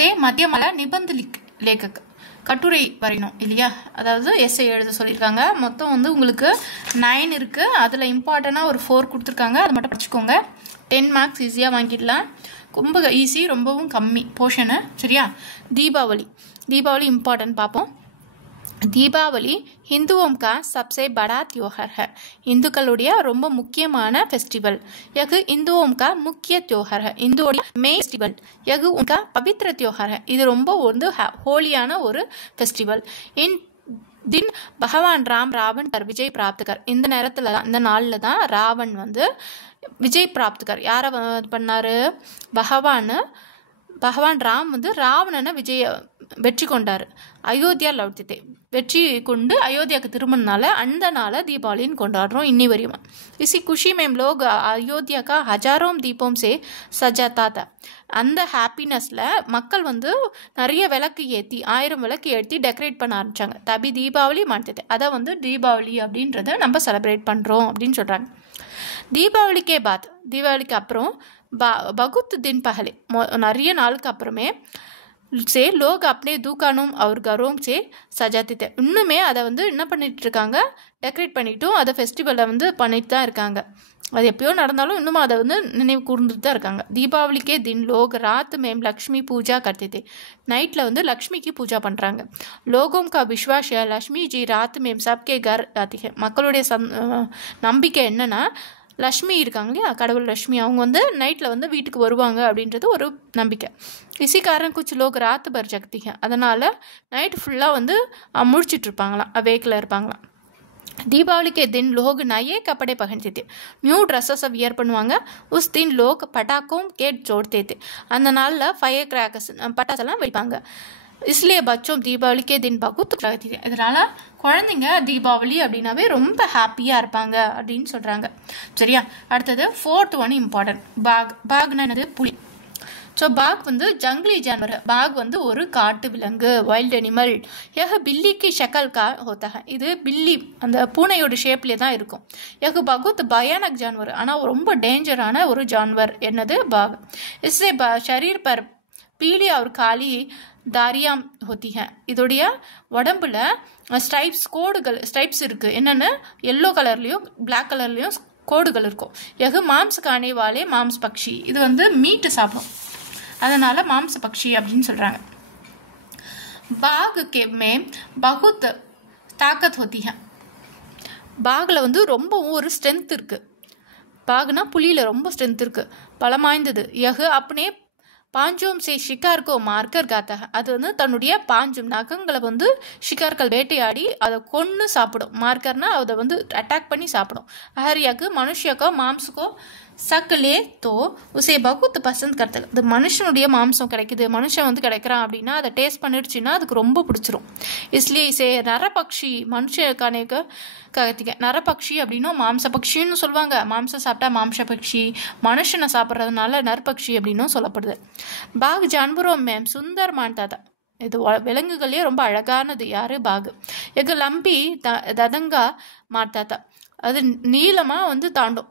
சே மத்தியமல நிபந்த லேखक கட்டுரை வரையணும் இல்லையா? அதாவது எஸ்ஏ எழுத சொல்லியிருக்காங்க. மொத்தம் வந்து உங்களுக்கு 9 இருக்கு. அதில் இம்பார்ட்டண்டாக ஒரு 4 கொடுத்துருக்காங்க. அதை மட்டும் படிச்சுக்கோங்க. 10 மார்க்ஸ் ஈஸியாக வாங்கிடலாம். ரொம்ப ஈஸி, ரொம்பவும் கம்மி போர்ஷனு. சரியா? தீபாவளி இம்பார்ட்டன்ட் பார்ப்போம். दीपावली हिंदुओं का सबसे बड़ा त्योहार है. हिंदुक्களுடைய ரொம்ப முக்கியமான फेस्टिवल. यह हिंदुओं का मुख्य त्योहार है. हिंदुओடைய मेन फेस्टिवल. यह उनका पवित्र त्योहार है. இது ரொம்ப வந்து ஹோலியான ஒரு फेस्टिवल. इन दिन भगवान राम रावण पर विजय प्राप्त कर. இந்த நேரத்துல இந்த நாள்ல தான் ராவன் வந்து விஜய் प्राप्त कर யார பண்ணாரு? பகவான் ராம் வந்து ராவணனை வெற்றி கொண்டாரு. அயோத்தியா லௌத்தியத்தை வெற்றி கொண்டு அயோத்தியாவுக்கு திரும்பினால அந்த நாளை தீபாவளின்னு கொண்டாடுறோம் இன்னி வரையும். इसी खुशी में लोग अयोध्या का हजारों दीपों से सजाता था. அந்த ஹாப்பினஸ்ல மக்கள் வந்து நிறைய விளக்கு ஏற்றி 1000 விளக்கு ஏற்றி டெக்கரேட் பண்ண ஆரம்பிச்சாங்க. தபி தீபாவளி மாட்டது. அதை வந்து தீபாவளி அப்படின்றத நம்ம செலிப்ரேட் பண்ணுறோம் அப்படின்னு சொல்கிறாங்க. தீபாவளிக்கே பாத் தீபாவளிக்கு அப்புறம் बहुत दिन पहले நிறைய நாளுக்கு அப்புறமே से लोग अपने दुकानों और घरों से सजाते थे. இன்னுமே அதை வந்து என்ன பண்ணிட்டு இருக்காங்க? டெக்கரேட் பண்ணிட்டும் அதை ஃபெஸ்டிவலை வந்து பண்ணிட்டு தான் இருக்காங்க. அது எப்பயோ நடந்தாலும் இன்னும் அதை வந்து நினைவு கூர்ந்துட்டு தான் இருக்காங்க. தீபாவளிக்கே தின் லோக் ராத் மேம் லக்ஷ்மி பூஜா करते थे. நைட்டில் வந்து லக்ஷ்மிக்கு பூஜா பண்ணுறாங்க. லோகோं का विश्वास है लक्ष्मी जी रात में सबके घर आती है. மக்களுடைய நம்பிக்கை என்னன்னா லக்ஷ்மி இருக்காங்க இல்லையா, கடவுள் லக்ஷ்மி, அவங்க வந்து நைட்டில் வந்து வீட்டுக்கு வருவாங்க அப்படின்றது ஒரு நம்பிக்கை. இசி காரணம் குச் லோக் ராத் பர் ஜக்திங்க. அதனால் நைட் ஃபுல்லாக வந்து முழிச்சிட்ருப்பாங்களாம், வேக்கில் இருப்பாங்களாம். दीपावली के दिन लोग नए कपड़े पहनते थे. न्यू ड्रेसेस वियर பண்ணுவாங்க. उस दिन लोग पटाखों के जोड़ते थे. அந்த நாளில் ஃபயர் கிராக்கர்ஸ் பட்டாசெல்லாம் வைப்பாங்க. इसलिए बच्चों दीपावली के दिन बहुत लगती है. இதனால குழந்தைங்க தீபாவளி அப்படின்னாவே ரொம்ப ஹாப்பியாக இருப்பாங்க அப்படின்னு சொல்கிறாங்க. சரியா? அடுத்தது 4th ஒன் இம்பார்ட்டன்ட். பாக்னா என்னது? புலி. ஸோ பாக் வந்து ஜங்லி ஜான்வர். பாக் வந்து ஒரு காட்டு விலங்கு, வைல்ட் அனிமல். यह बिल्ली की शक्ल का होता है. இது பில்லி அந்த பூனையோட ஷேப்லேயே தான் இருக்கும். यह बहुत भयानक जानवर. ஆனால் ரொம்ப டேஞ்சரான ஒரு ஜான்வர். என்னது? பாக். इससे शरीर पर पीली और काली தாரியாம் होती है. இதோடைய உடம்புல ஸ்ட்ரைப்ஸ் இருக்குது. என்னென்னு? எல்லோ கலர்லேயும் பிளாக் கலர்லேயும் கோடுகள் இருக்கும். எகு மாம்ச காணே வாலே மாம்ச பக்ஷி. இது வந்து மீட்டு சாப்பிடும், அதனால் மாம்ச பக்ஷி அப்படின்னு சொல்கிறாங்க. பாக் கே மே பகுத் தாக்கத் होती है. பாகில் வந்து ரொம்பவும் ஒரு ஸ்ட்ரென்த் இருக்குது. பாகுனா புலியில் ரொம்ப ஸ்ட்ரென்த் இருக்குது, பலம் வாய்ந்தது. யகு அப்பனே பாஞ்சோம் சே ஷிகார்கோ மார்க்கர் காத்தா. அது வந்து தன்னுடைய பாஞ்சும் நகங்களை வந்து ஷிகார்கள் வேட்டையாடி அதை கொன்று சாப்பிடும். மார்க்கர்னா அதை வந்து அட்டாக் பண்ணி சாப்பிடும். ஹரியாக்கு மனுஷியாக்கோ மாம்சக்கோ சக்கலே தோ உசே பகுத் பசந்த் கருத்து. அது மனுஷனுடைய மாம்சம் கிடைக்குது, மனுஷன் வந்து கிடைக்கிறான் அப்படின்னா அதை டேஸ்ட் பண்ணிடுச்சுன்னா அதுக்கு ரொம்ப பிடிச்சிரும். இஸ்லியே சே நரபக்ஷி மனுஷக்கானேக்க கத்திக்க. நரபக்ஷி அப்படின்னா மாம்சபக்ஷின்னு சொல்லுவாங்க. மாம்சம் சாப்பிட்டா மாம்சபக்ஷி, மனுஷனை சாப்பிட்றதுனால நரபக்ஷி அப்படின்னும் சொல்லப்படுது. பாக் ஜான்புரோ மேம் சுந்தர் மான்தாதா. இது விலங்குகளே ரொம்ப அழகானது. யாரு? பாகு. எங்க லம்பி ததங்கா மாட்டாதா. அது நீளமாக வந்து தாண்டும்.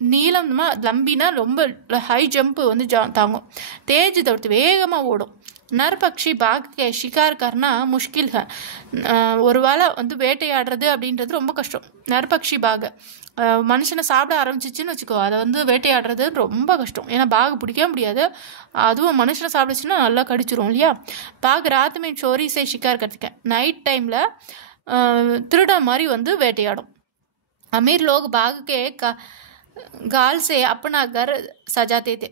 நீளமா லம்பினா ரொம்ப ஹை ஜம்ப்பு வந்து தாங்கும். தேஜ் தவிர்த்து வேகமாக ஓடும். நர்பக்ஷி பாக ஷிகார் கர்னா முஷ்கில் ஹை. ஒரு வேளை வந்து வேட்டையாடுறது அப்படின்றது ரொம்ப கஷ்டம். நர்பக்ஷி பாக மனுஷனை சாப்பிட ஆரம்பிச்சிச்சுன்னு வச்சுக்கோ, அதை வந்து வேட்டையாடுறது ரொம்ப கஷ்டம். ஏன்னா பாகு பிடிக்க முடியாது. அதுவும் மனுஷனை சாப்பிடுச்சுன்னா நல்லா கடிச்சிரும் இல்லையா? பாக ராத்துமே சோரிசை ஷிகார் கற்றுக்க. நைட் டைமில் திருட மாதிரி வந்து வேட்டையாடும். அமீர் லோக் பாகுக்கே கால் சே அப்பனா கர் சஜாத்தே தே.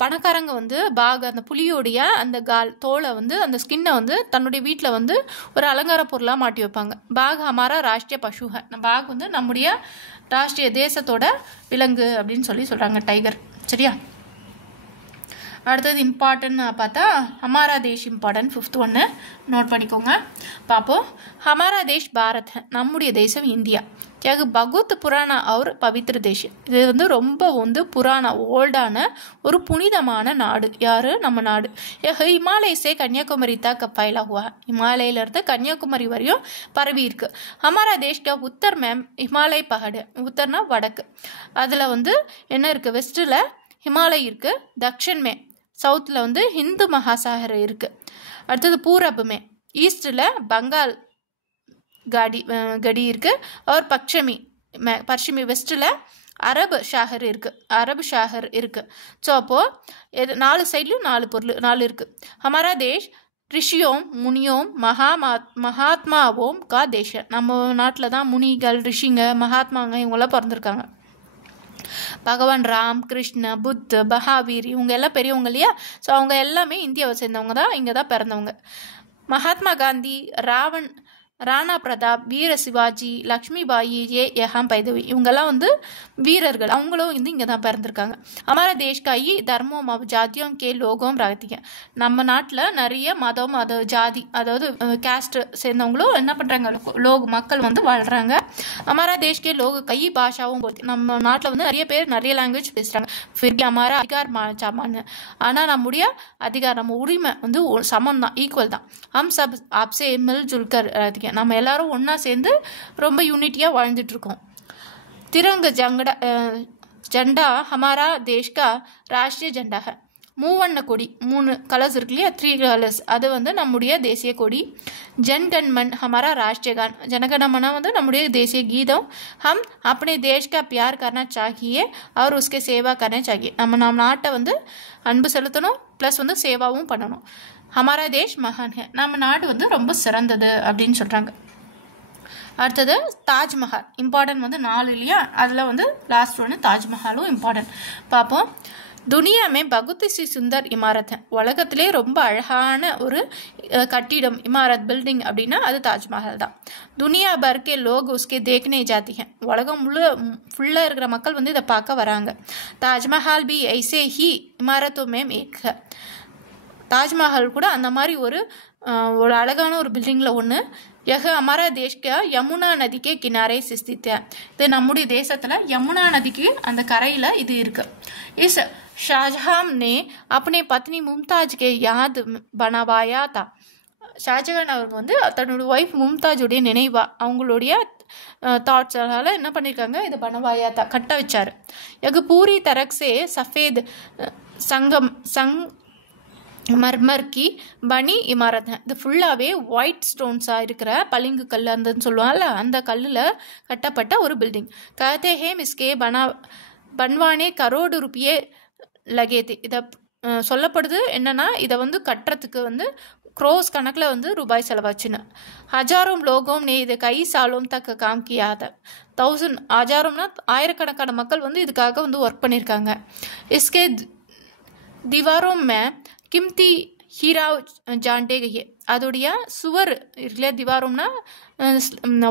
பணக்காரங்க வந்து பாக் அந்த புலியோடைய அந்த தோலை வந்து அந்த ஸ்கின்னை வந்து தன்னுடைய வீட்டில் வந்து ஒரு அலங்கார பொருளாக மாட்டி வைப்பாங்க. பாக் ஹமாரா ராஷ்ட்ரிய பசு ஹை. பாக் வந்து நம்முடைய ராஷ்ட்ரிய தேசத்தோட விலங்கு அப்படின்னு சொல்கிறாங்க, டைகர். சரியா? அடுத்தது இம்பார்ட்டன்ட் பார்த்தா ஹமாரா தேஷ் இம்பார்ட்டன்ட். 5th ஒன்று நோட் பண்ணிக்கோங்க. பார்ப்போம். ஹமாரா தேஷ் பாரத். நம்முடைய தேசம் இந்தியா. यह बहुत पुराना और पवित्र देश. இது வந்து ரொம்ப வந்து புராண ஓல்டான ஒரு புனிதமான நாடு. யாரு? நம்ம நாடு. यह हिमालय से कन्याकुमारी तक फैला हुआ है. हिमालयலேருந்து கன்னியாகுமரி வரையும் பரவி இருக்கு. हमारा देश का उत्तर में हिमालय पहाड़. உத்தர்னா வடக்கு. அதில் வந்து என்ன இருக்குது? வெஸ்ட்டில் हिमालय இருக்குது. दक्षिण में சவுத்தில் வந்து ஹிந்து மகாசாகர் இருக்குது. அடுத்தது பூரப் में ஈஸ்டில் பங்கால் கடி இருக்குது. और பश्चिमी வெஸ்ட்டில் அரபு ஷாகர் இருக்குது. ஸோ அப்போது 4 சைட்லையும் 4 இருக்குது. ஹமாரா தேஷ் ரிஷியோம் முனியோம் மகாத்மாவோம் கா தேஷ. நம்ம நாட்டில் தான் முனிகள், ரிஷிங்க, மகாத்மாங்க இவங்கெல்லாம் பிறந்திருக்காங்க. பகவான் ராம், கிருஷ்ண, புத்த, மகாவீர் இவங்க எல்லாம் பெரியவங்க இல்லையா? ஸோ அவங்க எல்லாமே இந்தியாவை சேர்ந்தவங்க தான், இங்கே தான் பிறந்தவங்க. மகாத்மா காந்தி, ராணா பிரதாப், வீர சிவாஜி, லக்ஷ்மிபாயி, யஹாம் பைதவி இவங்கெல்லாம் வந்து வீரர்கள். அவங்களும் வந்து இங்கே தான் பிறந்திருக்காங்க. ஹமாரா தேஷ் கா தர்மம் ஜாதியோம் கே லோகம் ரகத்திங்க. நம்ம நாட்டில் நிறைய மதம், ஜாதி, அதாவது கேஸ்ட் சேர்ந்தவங்களும் என்ன பண்ணுறாங்க, மக்கள் வந்து வாழ்கிறாங்க. ஹமாரா தேஷ் கே லோக கை பாஷாவும் போது நம்ம நாட்டில் வந்து நிறைய பேர் நிறைய லாங்குவேஜ் பேசுகிறாங்க. ஃபிர்கி ஹமாரா அதிகார் சாமான்னு. ஆனால் நம்முடைய அதிகாரம், நம்ம உரிமை வந்து சமம் தான், ஈக்குவல் தான். ஹம் சப் ஆப்சே மில் ஜுல்கர் நம்ம எல்லாரும் ஒன்றா சேர்ந்து ரொம்ப யூனிட்டியாக வாழ்ந்துட்டுருக்கோம். तिरंग झंडा हमारा देश का राष्ट्रीय झंडा है. மூவண்ண கொடி 3 கலர்ஸ் இருக்கு இல்லையா, 3 கலர்ஸ், அது வந்து நம்முடைய தேசிய கொடி. ஜன்கண்மன் हमारा राष्ट्रीय गान. जनगणमन வந்து நம்முடைய தேசிய கீதம். हम अपने देश का प्यार करना चाहिए और उसके सेवा करना चाहिए. நம்ம நாட்டை வந்து அன்பு செலுத்தணும், ப்ளஸ் வந்து சேவாவும் பண்ணணும். हमारा देश महान है. நம்ம நாடு வந்து ரொம்ப சிறந்தது அப்படின்னு சொல்கிறாங்க. அடுத்தது தாஜ்மஹால். இம்பார்ட்டன்ட் வந்து 4 இல்லையா, அதில் வந்து லாஸ்ட் ஒன்று தாஜ்மஹாலும் இம்பார்ட்டன்ட். பார்ப்போம். துனியா மே பகுத் சி சுந்தர் இமாரத். உலகத்திலே ரொம்ப அழகான ஒரு கட்டிடம், இமாரத், பில்டிங் அப்படின்னா அது தாஜ்மஹால் தான். துனியா பர் கே லோக் உஸ்கே தேக்னே ஜாத்தி ஹை. உலகம் ஃபுல்லாக இருக்கிற மக்கள் வந்து இதை பார்க்க வராங்க. தாஜ்மஹால் பி ஐசே ஹி இமாரத்தோ மேம் ஏக் ஹை. தாஜ்மஹால் கூட அந்த மாதிரி ஒரு அழகான ஒரு பில்டிங்கில் ஒன்று. यह हमारा देश का यमुना नदी के किनारे से स्थित है. இது நம்முடைய தேசத்தில் யமுனா நதிக்கு அந்த கரையில் இது இருக்கு. इस शाहजहां ने अपने पत्नी मुमताज के याद बनवाया था. ஷாஜகான் அவர் வந்து தன்னோட ஒய்ஃப் மும்தாஜுடைய நினைவா, அவங்களுடைய தாட்ஸால் என்ன பண்ணியிருக்காங்க, இது பனவாயா தான் கட்ட வச்சார். எகு பூரி தரக் சே சஃபேத் மர்மர் கி பனி இமாரத். இது ஃபுல்லாகவே ஒயிட் ஸ்டோன்ஸாக இருக்கிற பளிங்கு கல் அந்தன்னு சொல்லுவாங்கல்ல, அந்த கல்லில் கட்டப்பட்ட ஒரு பில்டிங். கஹதே ஹே மிஸ்கே பன்வானே கரோடு ரூபியே லகேதி. இதை சொல்லப்படுது என்னன்னா, இதை வந்து கட்டுறதுக்கு வந்து க்ரோஸ் கணக்கில் வந்து ரூபாய் செலவாச்சுன்னு. ஹஜாரோம் லோகோம் நே இது கை சாலோம் தக்க காம் கியாத. 1000 ஹஜாரோம்னா ஆயிரக்கணக்கான மக்கள் வந்து இதுக்காக வந்து ஒர்க் பண்ணியிருக்காங்க. இஸ்கே திவாரோம் மே கிம்தி ஹீரா ஜான்டே கஹியே. அதோடைய சுவர் இருக்குல்ல, திவாரம்னா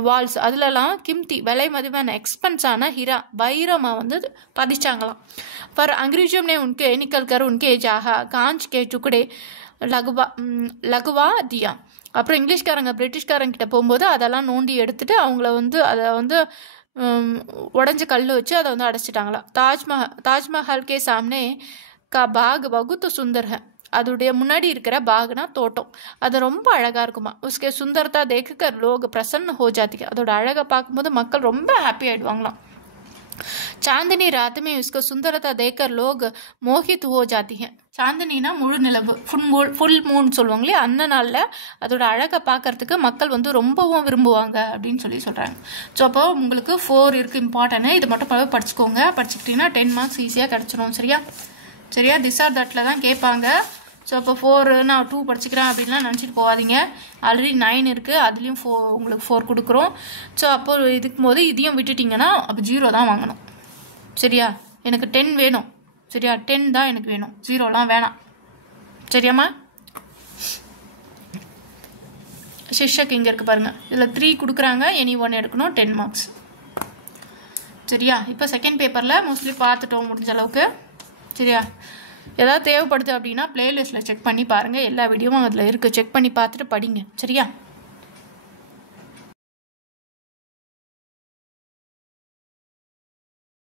வால்ஸ், அதிலலாம் கிம்தி விலை மதிப்பான எக்ஸ்பென்ஸான ஹீரா வைரமாக வந்து பதிச்சாங்களாம். पर अंग्रेजों ने उनके निकल कर उनके जहाँ कांच के टुकड़े लगवा दिया. அப்புறம் இங்கிலீஷ்காரங்க பிரிட்டிஷ்காரங்கிட்ட போகும்போது அதெல்லாம் நோண்டி எடுத்துட்டு அவங்கள வந்து அதை வந்து உடஞ்ச கல் வச்சு அதை வந்து அடைச்சிட்டாங்களாம். தாஜ்மஹால் கே சாம்னே கா பாக் பகுத் சுந்தர் ஹை. அதோடைய முன்னாடி இருக்கிற பாக்னா தோட்டம், அது ரொம்ப அழகாக இருக்குமா. உஸ்கே சுந்தரத்தா தேக்கர் லோக் பிரசன்ன ஹோ ஜாதி. அதோட அழகை பார்க்கும்போது மக்கள் ரொம்ப ஹாப்பி ஆகிடுவாங்களாம். चांदनी रात में उसको सुंदरता देखकर लोग मोहित हो जाती हैं. சாந்தினினா முழு நிலவு, ஃபுல் மூன் சொல்லுவாங்க இல்லையா, அந்த நாளில் அதோட அழகை பார்க்கறதுக்கு மக்கள் வந்து ரொம்பவும் விரும்புவாங்க அப்படின்னு சொல்கிறாங்க. ஸோ அப்போ உங்களுக்கு 4 இருக்குது இம்பார்ட்டன்ட். இது மட்டும் படிச்சுக்கோங்க. படிச்சுக்கிட்டிங்கன்னா 10 மார்க்ஸ் ஈஸியாக கிடச்சிரும். சரியா திஸ் ஆர் தட்டில் தான் கேட்பாங்க. ஸோ அப்போ 4 நான் 2 படிச்சுக்கிறேன் அப்படின்லாம் நினச்சிட்டு போகாதீங்க. ஆல்ரெடி 9 இருக்குது, அதுலேயும் உங்களுக்கு 4 கொடுக்குறோம். ஸோ அப்போ இதுக்கும் போது இதையும் விட்டுட்டிங்கன்னா அப்போ 0 தான் வாங்கணும். சரியா, எனக்கு 10 வேணும். சரியா, 10 தான் எனக்கு வேணும், 0லாம் வேணாம். சரியாம்மா? ஷிர்ஷக் இங்கே இருக்குது பாருங்கள், இதில் 3 கொடுக்குறாங்க, எனி 1 எடுக்கணும், 10 மார்க்ஸ். சரியா, இப்போ செகண்ட் பேப்பரில் மோஸ்ட்லி பார்த்துட்டோம் முடிஞ்ச அளவுக்கு. சரியா, ஏதாவது தேவைப்படுது அப்படின்னா பிளேலிஸ்ட்டில் செக் பண்ணி பாருங்கள். எல்லா வீடியோவும் அதில் இருக்குது, செக் பண்ணி பார்த்துட்டு படிங்க. சரியா?